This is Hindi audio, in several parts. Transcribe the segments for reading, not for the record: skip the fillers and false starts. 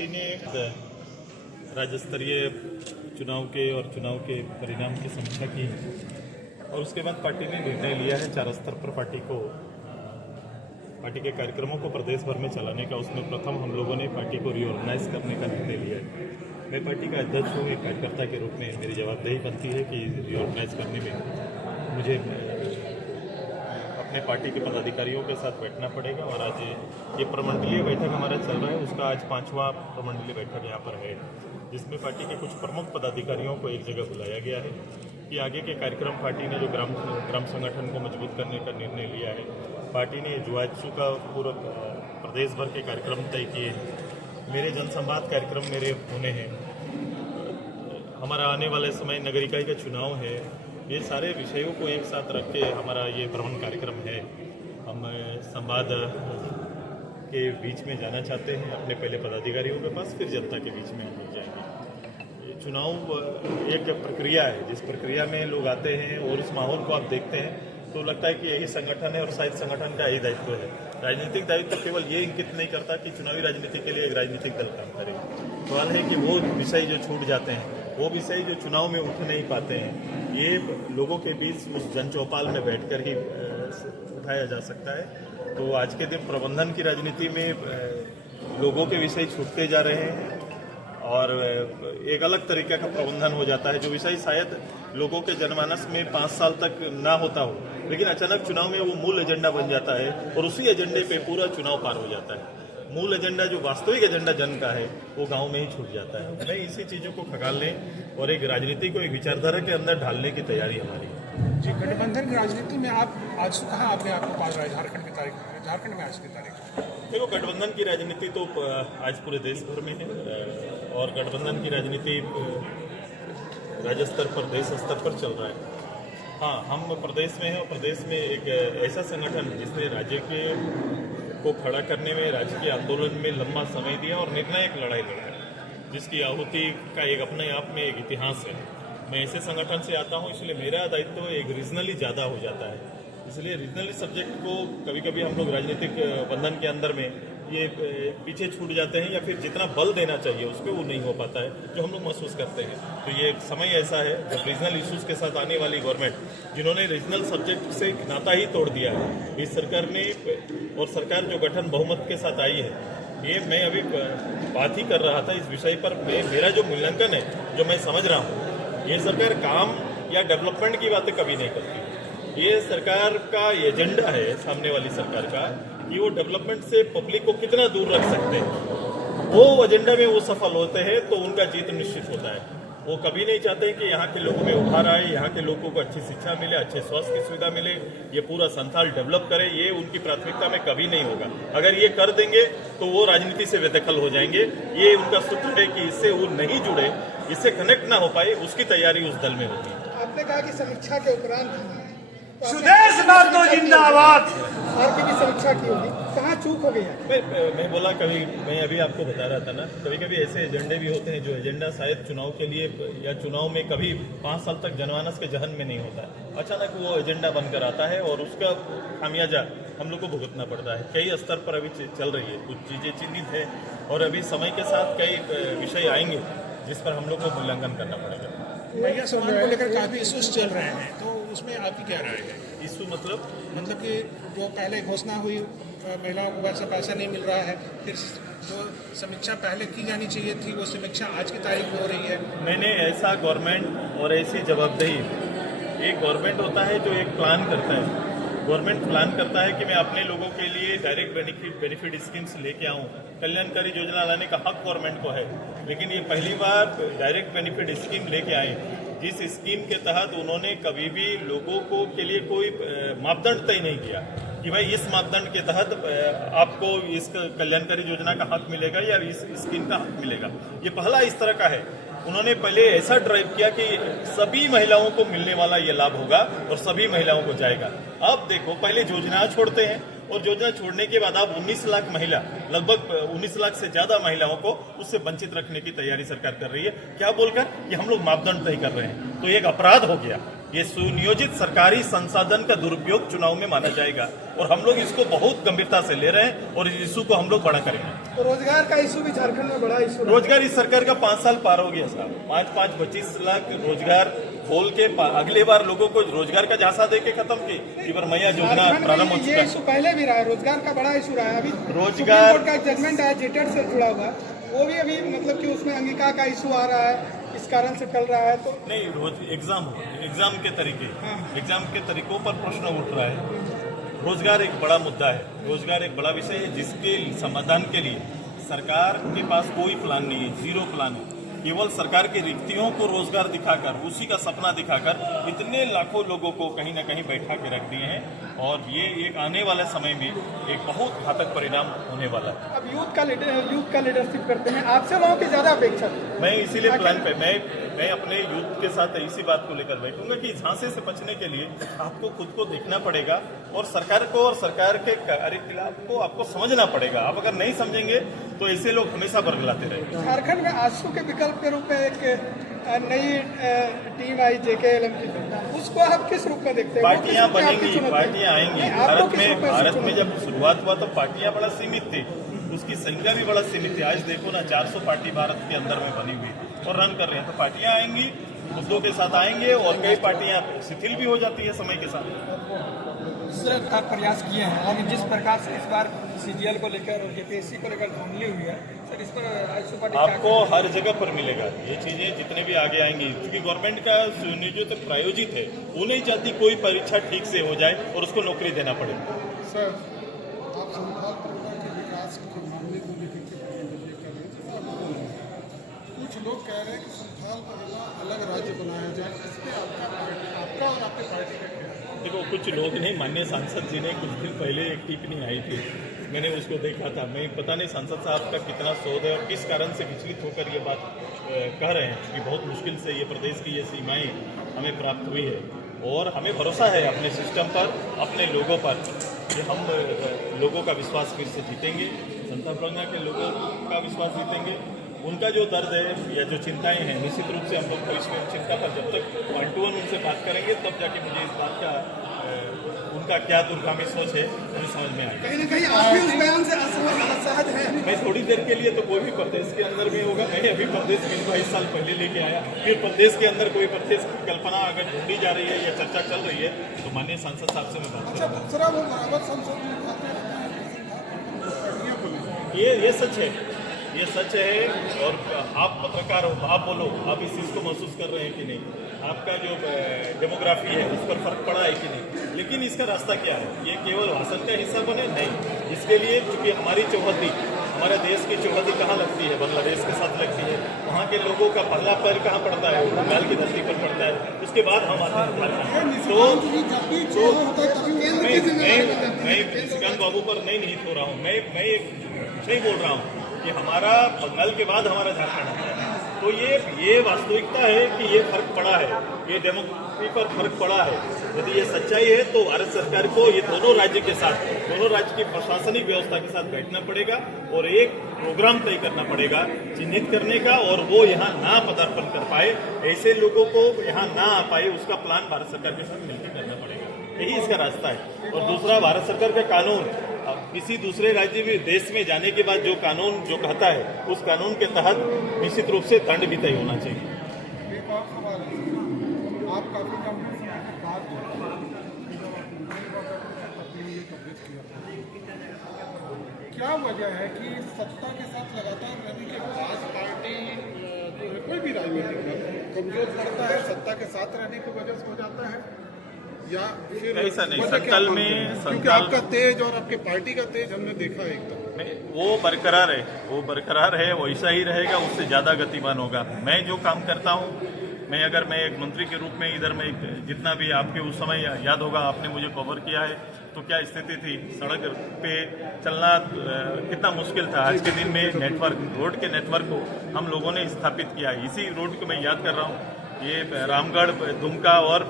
पार्टी ने राज्य स्तरीय चुनाव के परिणाम की समीक्षा की और उसके बाद पार्टी ने निर्णय लिया है 4 स्तर पर पार्टी के कार्यक्रमों को प्रदेश भर में चलाने का। उसमें प्रथम हम लोगों ने पार्टी को रीऑर्गेनाइज करने का निर्णय लिया है। मैं पार्टी का अध्यक्ष हूँ, एक कार्यकर्ता के रूप में मेरी जवाबदेही बनती है कि रीऑर्गेनाइज करने में मुझे अपने पार्टी के पदाधिकारियों के साथ बैठना पड़ेगा। और आज ये प्रमंडलीय बैठक हमारा चल रहा है, उसका आज 5वां प्रमंडलीय बैठक यहाँ पर है, जिसमें पार्टी के कुछ प्रमुख पदाधिकारियों को एक जगह बुलाया गया है कि आगे के कार्यक्रम पार्टी ने जो ग्राम संगठन को मजबूत करने का निर्णय लिया है, पार्टी ने जुआजू का पूरा प्रदेश भर के कार्यक्रम तय किए। मेरे जनसंवाद कार्यक्रम मेरे होने हैं, हमारा आने वाले समय नगर इकाई का चुनाव है। ये सारे विषयों को एक साथ रख के हमारा ये भ्रमण कार्यक्रम है। हम संवाद के बीच में जाना चाहते हैं, अपने पहले पदाधिकारियों के पास, फिर जनता के बीच में हम जाएंगे। ये चुनाव एक प्रक्रिया है, जिस प्रक्रिया में लोग आते हैं और इस माहौल को आप देखते हैं तो लगता है कि यही संगठन है और शायद संगठन का यही दायित्व है। राजनीतिक दायित्व केवल ये इंगित नहीं करता कि चुनावी राजनीति के लिए एक राजनीतिक दल काम करे। सवाल है कि वो विषय जो छूट जाते हैं, वो विषय जो चुनाव में उठ नहीं पाते हैं, ये लोगों के बीच उस जनचौपाल में बैठकर ही उठाया जा सकता है। तो आज के दिन प्रबंधन की राजनीति में लोगों के विषय छूटते जा रहे हैं और एक अलग तरीके का प्रबंधन हो जाता है, जो विषय शायद लोगों के जनमानस में 5 साल तक ना होता हो, लेकिन अचानक चुनाव में वो मूल एजेंडा बन जाता है और उसी एजेंडे पे पूरा चुनाव पार हो जाता है। मूल एजेंडा जो वास्तविक एजेंडा जन का है वो गांव में ही छूट जाता है। हमें इसी चीज़ों को खंगालने और एक राजनीति को एक विचारधारा के अंदर ढालने की तैयारी हमारी है। जी, गठबंधन की राजनीति में आप आज कहाँ आपने आपको पाल रहा है झारखंड की तारीख में? झारखंड में आज की तारीख देखो, गठबंधन की राजनीति तो आज पूरे देश भर में है और गठबंधन की राजनीति राज्य स्तर पर, देश स्तर पर चल रहा है। हाँ, हम प्रदेश में हैं और प्रदेश में एक ऐसा संगठन जिसने राज्य के को खड़ा करने में, राज्य के आंदोलन में लंबा समय दिया और निर्णायक लड़ाई लड़ा, जिसकी आहुति का एक अपने आप में एक इतिहास है। मैं ऐसे संगठन से आता हूँ, इसलिए मेरा दायित्व एक रीजनली ज़्यादा हो जाता है। इसलिए रीजनली सब्जेक्ट को कभी कभी हम लोग राजनीतिक बंधन के अंदर में ये पीछे छूट जाते हैं या फिर जितना बल देना चाहिए उस पर वो नहीं हो पाता है, जो हम लोग महसूस करते हैं। तो ये एक समय ऐसा है जब रीजनल इश्यूज के साथ आने वाली गवर्नमेंट, जिन्होंने रीजनल सब्जेक्ट से नाता ही तोड़ दिया है इस सरकार ने, और सरकार जो गठन बहुमत के साथ आई है, ये मैं अभी बात ही कर रहा था इस विषय पर। मेरा जो मूल्यांकन है, जो मैं समझ रहा हूँ, ये सरकार काम या डेवलपमेंट की बातें कभी नहीं करती। ये सरकार का एजेंडा है, सामने वाली सरकार का, कि वो डेवलपमेंट से पब्लिक को कितना दूर रख सकते हैं। वो एजेंडा में वो सफल होते हैं तो उनका जीत निश्चित होता है। वो कभी नहीं चाहते कि यहाँ के लोगों में उभार आए, यहाँ के लोगों को अच्छी शिक्षा मिले, अच्छे स्वास्थ्य की सुविधा मिले, ये पूरा संथाल डेवलप करे। ये उनकी प्राथमिकता में कभी नहीं होगा। अगर ये कर देंगे तो वो राजनीति से बेदखल हो जाएंगे। ये उनका सूत्र है कि इससे वो नहीं जुड़े, इससे कनेक्ट ना हो पाए, उसकी तैयारी उस दल में होती है। आपने कहा कि समीक्षा के उपरांत सुदेश नातो जिंदाबाद आरपी की समीक्षा की होगी, कहाँ चूक हो गई है? मैं बोला, कभी मैं अभी आपको बता रहा था ना, कभी कभी ऐसे एजेंडे भी होते हैं जो एजेंडा शायद चुनाव के लिए या चुनाव में कभी 5 साल तक जनमानस के जहन में नहीं होता है, अचानक वो एजेंडा बनकर आता है और उसका खामियाजा हम लोग को भुगतना पड़ता है। कई स्तर पर अभी चल रही है, कुछ चीजें चिन्हित है और अभी समय के साथ कई विषय आएंगे जिस पर हम लोग को मूल्यांकन करना पड़ेगा। महिला सम्मान को लेकर काफी इश्यूज चल रहे हैं, तो उसमें आपकी क्या राय है? इशू मतलब कि जो पहले घोषणा हुई महिलाओं को वैसा पैसा नहीं मिल रहा है, फिर जो समीक्षा पहले की जानी चाहिए थी वो समीक्षा आज की तारीख में हो रही है। मैंने ऐसा गवर्नमेंट और ऐसी जवाबदेही, एक गवर्नमेंट होता है जो एक प्लान करता है। गवर्नमेंट प्लान करता है कि मैं अपने लोगों के लिए डायरेक्ट बेनिफिट स्कीम्स लेके आऊं, कल्याणकारी योजना लाने का हक गवर्नमेंट को है, लेकिन ये पहली बार डायरेक्ट बेनिफिट स्कीम लेके आए, जिस स्कीम के तहत उन्होंने कभी भी लोगों को के लिए कोई मापदंड तय नहीं किया कि भाई इस मापदंड के तहत आपको इस कल्याणकारी योजना का हक मिलेगा या इस स्कीम का हक मिलेगा। ये पहला इस तरह का है। उन्होंने पहले ऐसा ड्राइव किया कि सभी महिलाओं को मिलने वाला ये लाभ होगा और सभी महिलाओं को जाएगा। अब देखो, पहले योजना छोड़ते हैं और योजना छोड़ने के बाद अब 19 लाख महिला, लगभग 19 लाख से ज्यादा महिलाओं को उससे वंचित रखने की तैयारी सरकार कर रही है। क्या बोलकर कि हम लोग मापदंड तय कर रहे हैं, तो एक अपराध हो गया। ये सुनियोजित सरकारी संसाधन का दुरुपयोग चुनाव में माना जाएगा और हम लोग इसको बहुत गंभीरता से ले रहे हैं और इस इशू को हम लोग बड़ा करेंगे। तो रोजगार का इशू भी झारखंड में बड़ा इशू है। रोजगार इस सरकार का 5 साल पार हो गया साहब। 25 लाख रोजगार खोल के अगले बार लोगों को रोजगार का झांसा दे के खत्म की। ये पर मैया योजना झारखंड प्रारंभ हो में चुका ये है। इशू पहले भी रहा है, रोजगार का बड़ा इशू रहा है। अभी रोजगार- सुप्रीम कोर्ट का एक जजमेंट आया जेटेड से जुड़ा हुआ, वो भी अभी मतलब कि उसमें अंगिका का इशू आ रहा है, इस कारण से टल रहा है। तो नहीं, रोज एग्जाम के तरीकों पर प्रश्न उठ रहा है। रोजगार एक बड़ा मुद्दा है, रोजगार एक बड़ा विषय है जिसके समाधान के लिए सरकार के पास कोई प्लान नहीं है, जीरो प्लान है। केवल सरकार की रिक्तियों को रोजगार दिखाकर, उसी का सपना दिखाकर इतने लाखों लोगों को कहीं ना कहीं बैठा के रख दिए हैं और ये एक आने वाले समय में एक बहुत घातक परिणाम होने वाला है। अब यूथ का लीडरशिप करते हैं, आपसे लोगों की ज्यादा अपेक्षा थी। मैं इसीलिए प्लान पे मैं अपने यूथ के साथ इसी बात को लेकर बैठूंगा कि झांसे से बचने के लिए आपको खुद को देखना पड़ेगा और सरकार को और सरकार के कार्यकलाप को आपको समझना पड़ेगा। आप अगर नहीं समझेंगे तो ऐसे लोग हमेशा बरगलाते रहेंगे। झारखंड में आजसू के विकल्प के रूप में एक नई टीम आई JKLM की, उसको आप किस रूप में देखते हैं? पार्टियां बनेंगी, पार्टियां आएंगी। भारत में में जब शुरुआत हुआ तो पार्टियां बड़ा सीमित थी, उसकी संख्या भी बड़ा सीमित थी। आज देखो ना 400 पार्टी भारत के अंदर में बनी हुई और रन कर रहे हैं। तो पार्टियां आएंगी, मुद्दों के साथ आएंगे और कई पार्टियां शिथिल भी हो जाती है समय के साथ। सर, आप प्रयास किए हैं और जिस प्रकार से इस बार CGL को लेकर और JPSC को लेकर धांधली हुई है, सर इस पर आजसू पार्टी क्या आपको हर जगह पर मिलेगा ये चीजें, जितने भी आगे आएंगी, क्योंकि गवर्नमेंट का सुनियोजित प्रायोजित है, वो नहीं चाहती कोई परीक्षा ठीक से हो जाए और उसको नौकरी देना पड़े। सर, आप संथाल परिवार के विकास के मामले को लेकर के ये कर रहे हैं। कुछ लोग कह रहे हैं कि संथाल परिवार अलग राज्य बनाया जाए, इस पर आपका और आपके पार्टी का क्या है? देखो, कुछ लोग नहीं, माननीय सांसद जी ने कुछ दिन पहले एक टिप्पणी आई थी, मैंने उसको देखा था। मैं पता नहीं सांसद साहब का कितना शोध है और किस कारण से विचलित होकर ये बात कह रहे हैं कि बहुत मुश्किल से ये प्रदेश की ये सीमाएं हमें प्राप्त हुई है और हमें भरोसा है अपने सिस्टम पर, अपने लोगों पर, कि हम लोगों का विश्वास फिर से जीतेंगे, जनता प्रज्ञा के लोगों का विश्वास जीतेंगे। उनका जो दर्द है या जो चिंताएं हैं, निश्चित रूप से हम लोग को इसमें चिंता पर जब तक 1 to 1 उनसे बात करेंगे तब जाके मुझे इस बात का उनका क्या दूरगामी सोच है मुझे समझ में आएगा। कहीं ना कहीं आप भी उस बयान से असहज है। मैं थोड़ी देर के लिए तो कोई भी प्रदेश के अंदर में होगा, मैं अभी प्रदेश में 22 साल पहले लेके आया, फिर प्रदेश के अंदर कोई प्रदेश की कल्पना अगर ढूंढी जा रही है या चर्चा चल रही है तो माननीय सांसद साहब से मैं बात करूँगा। दूसरा वो बराबर संसद में खाते रहते हैं, ये सच है, ये सच है। और आप पत्रकार हो, आप बोलो, आप इस चीज़ को महसूस कर रहे हैं कि नहीं? आपका जो डेमोग्राफी है उस पर फर्क पड़ा है कि नहीं? लेकिन इसका रास्ता क्या है? ये केवल भाषण का हिस्सा बने नहीं, इसके लिए चूंकि हमारी चौहद्दी, हमारे देश की चौहद्दी कहाँ लगती है? बांग्लादेश के साथ लगती है। वहाँ के लोगों का पहला पैर कहाँ पड़ता है? बंगाल की धरती पर पड़ता है। उसके बाद हम आते हैं झारखंड। तो मैं निशिकांत बाबू पर नहीं निहित हो रहा हूँ, मैं एक सही बोल रहा हूँ कि हमारा बंगाल के बाद हमारा झारखंड आता है। तो ये वास्तविकता है कि ये फर्क पड़ा है, ये डेमोक्रेसी पर फर्क पड़ा है। यदि ये सच्चाई है तो भारत सरकार को ये दोनों राज्य के साथ, दोनों राज्य की प्रशासनिक व्यवस्था के साथ बैठना पड़ेगा और एक प्रोग्राम तय करना पड़ेगा चिन्हित करने का, और वो यहाँ ना पदार्पण कर पाए, ऐसे लोगों को यहाँ ना आ पाए, उसका प्लान भारत सरकार के साथ मिलकर करना पड़ेगा। यही इसका रास्ता है। और दूसरा, भारत सरकार का कानून किसी दूसरे राज्य में, देश में जाने के बाद जो कानून जो कहता है, उस कानून के तहत निश्चित रूप से दंड भी तय होना चाहिए। एक और सवाल है, आप काफी लंबे समय के बाद ये कवरेज किया था, क्या वजह है कि सत्ता के साथ लगातार रहने के बाद पार्टी जो है, कोई भी राजनीतिक दल कमजोर पड़ता है, सत्ता के साथ रहने की वजह से हो जाता है, या फिर ऐसा नहीं? वजह क्या संथाल मानते में हैं? क्योंकि आपका तेज और आपके पार्टी का तेज हमने देखा है एकदम। वो बरकरार है, वो बरकरार है, वैसा ही रहेगा, उससे ज़्यादा गतिमान होगा। मैं जो काम करता हूँ, मैं एक मंत्री के रूप में इधर में जितना भी आपके उस समय याद होगा, आपने मुझे कवर किया है तो क्या स्थिति थी, सड़क पे चलना कितना मुश्किल था। आज के दिन में नेटवर्क, रोड के नेटवर्क को हम लोगों ने स्थापित किया। इसी रोड को मैं याद कर रहा हूँ, ये रामगढ़, दुमका और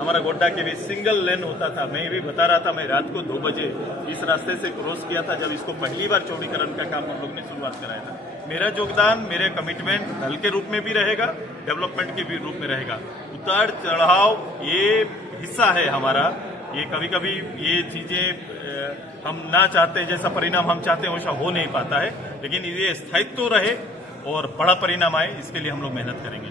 हमारा गोड्डा के बीच सिंगल लेन होता था। मैं भी बता रहा था, मैं रात को 2 बजे इस रास्ते से क्रॉस किया था जब इसको पहली बार चौड़ीकरण का काम हम लोग ने शुरुआत कराया था। मेरा योगदान, मेरे कमिटमेंट दल के रूप में भी रहेगा, डेवलपमेंट के भी रूप में रहेगा। उतार चढ़ाव ये हिस्सा है हमारा, ये कभी कभी ये चीज़ें हम ना चाहते हैं, जैसा परिणाम हम चाहते हैं वैसा हो नहीं पाता है, लेकिन ये स्थायित्व रहे और बड़ा परिणाम आए, इसके लिए हम लोग मेहनत करेंगे।